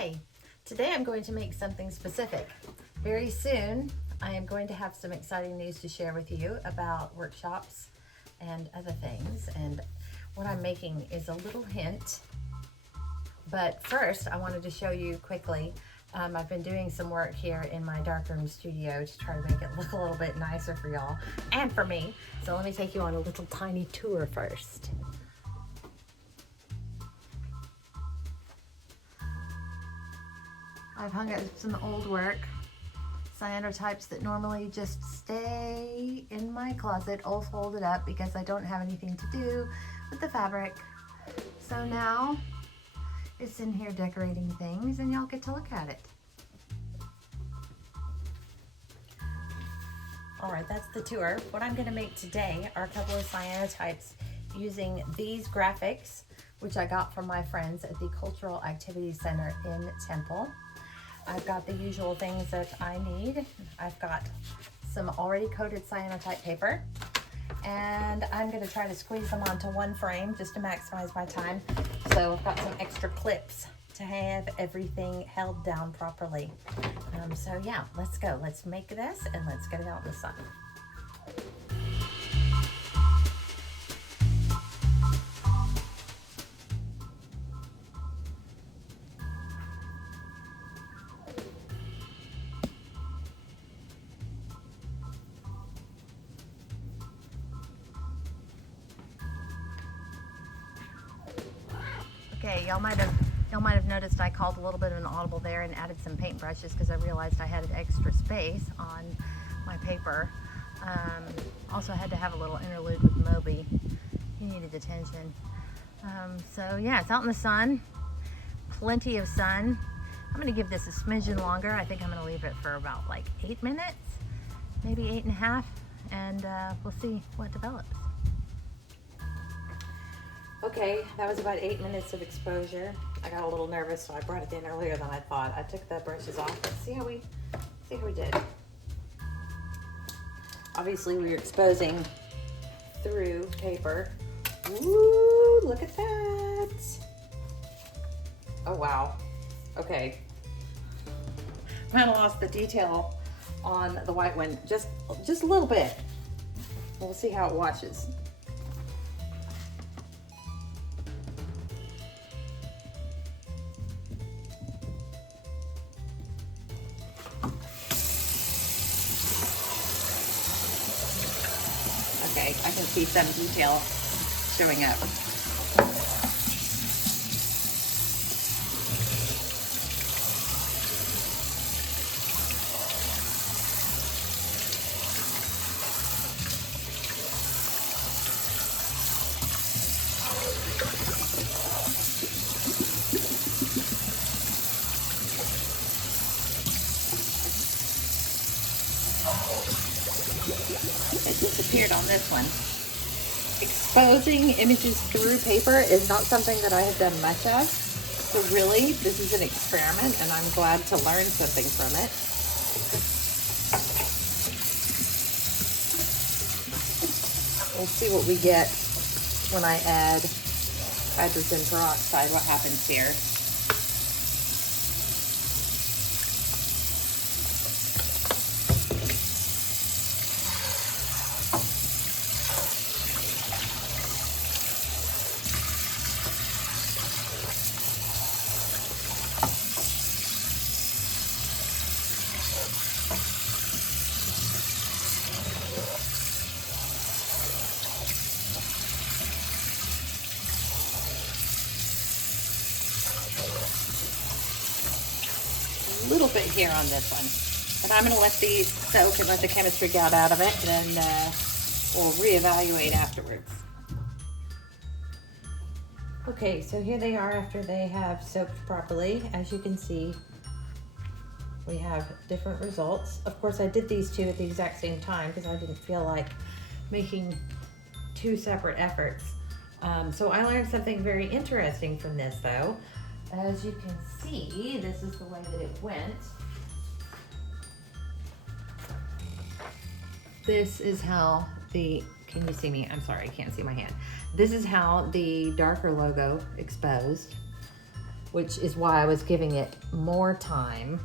Hi, today I'm going to make something specific. Very soon I am going to have some exciting news to share with you about workshops and other things, and what I'm making is a little hint. But first I wanted to show you quickly, I've been doing some work here in my darkroom studio to try to make it look a little bit nicer for y'all and for me. So let me take you on a little tiny tour first. I've hung up some old work, cyanotypes that normally just stay in my closet all folded up because I don't have anything to do with the fabric. So now it's in here decorating things and y'all get to look at it. All right, that's the tour. What I'm gonna make today are a couple of cyanotypes using these graphics, which I got from my friends at the Cultural Activities Center in Temple. I've got the usual things that I need. I've got some already coated cyanotype paper, and I'm gonna try to squeeze them onto one frame just to maximize my time. So I've got some extra clips to have everything held down properly. So yeah, let's go. Let's make this and let's get it out in the sun. Okay, y'all might have noticed I called a little bit of an audible there and added some paint brushes because I realized I had an extra space on my paper. Also had to have a little interlude with Moby. He needed attention. So yeah, it's out in the sun, plenty of sun. I'm gonna give this a smidgen longer. I think I'm gonna leave it for about like 8 minutes, maybe 8.5, and we'll see what develops. Okay, that was about 8 minutes of exposure. I got a little nervous, so I brought it in earlier than I thought. I took the brushes off. Let's see how we did. Obviously, we were exposing through paper. Ooh, look at that. Oh, wow. Okay. Kind of lost the detail on the white one, just a little bit. We'll see how it washes. Okay, I can see some detail showing up. It disappeared on this one. Exposing images through paper is not something that I have done much of. So really, this is an experiment and I'm glad to learn something from it. We'll see what we get when I add hydrogen peroxide, what happens here. Little bit here on this one, but I'm going to let these soak and let the chemistry get out of it, and we'll reevaluate afterwards. Okay, so here they are after they have soaked properly. As you can see, we have different results. Of course, I did these two at the exact same time because I didn't feel like making two separate efforts. So I learned something very interesting from this, though. As you can see, this is the way that it went. This is how the, can you see me? I'm sorry, I can't see my hand. This is how the darker logo exposed. which is why I was giving it more time.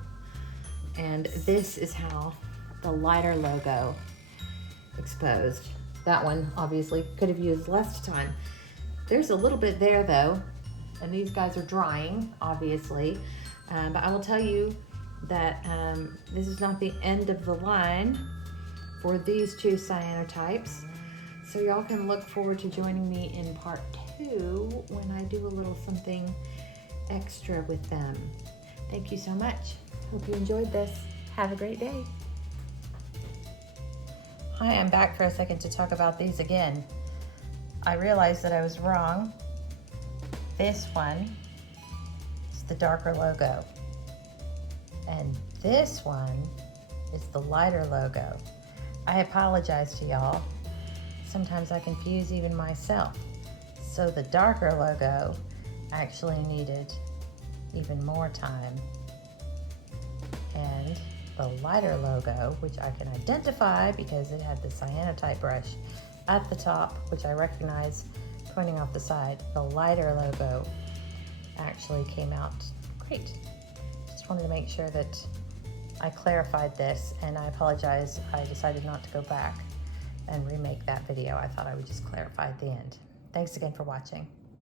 And this is how the lighter logo exposed. That one obviously could have used less time. There's a little bit there though, and these guys are drying, obviously. But I will tell you that this is not the end of the line for these two cyanotypes. So y'all can look forward to joining me in part 2 when I do a little something extra with them. Thank you so much. Hope you enjoyed this. Have a great day. Hi, I'm back for a second to talk about these again. I realized that I was wrong. This one is the darker logo, and this one is the lighter logo. I apologize to y'all. Sometimes I confuse even myself. So the darker logo actually needed even more time, and the lighter logo, which I can identify because it had the cyanotype brush at the top, which I recognize pointing off the side, the lighter logo actually came out great. Just wanted to make sure that I clarified this, and I apologize. I decided not to go back and remake that video. I thought I would just clarify at the end. Thanks again for watching.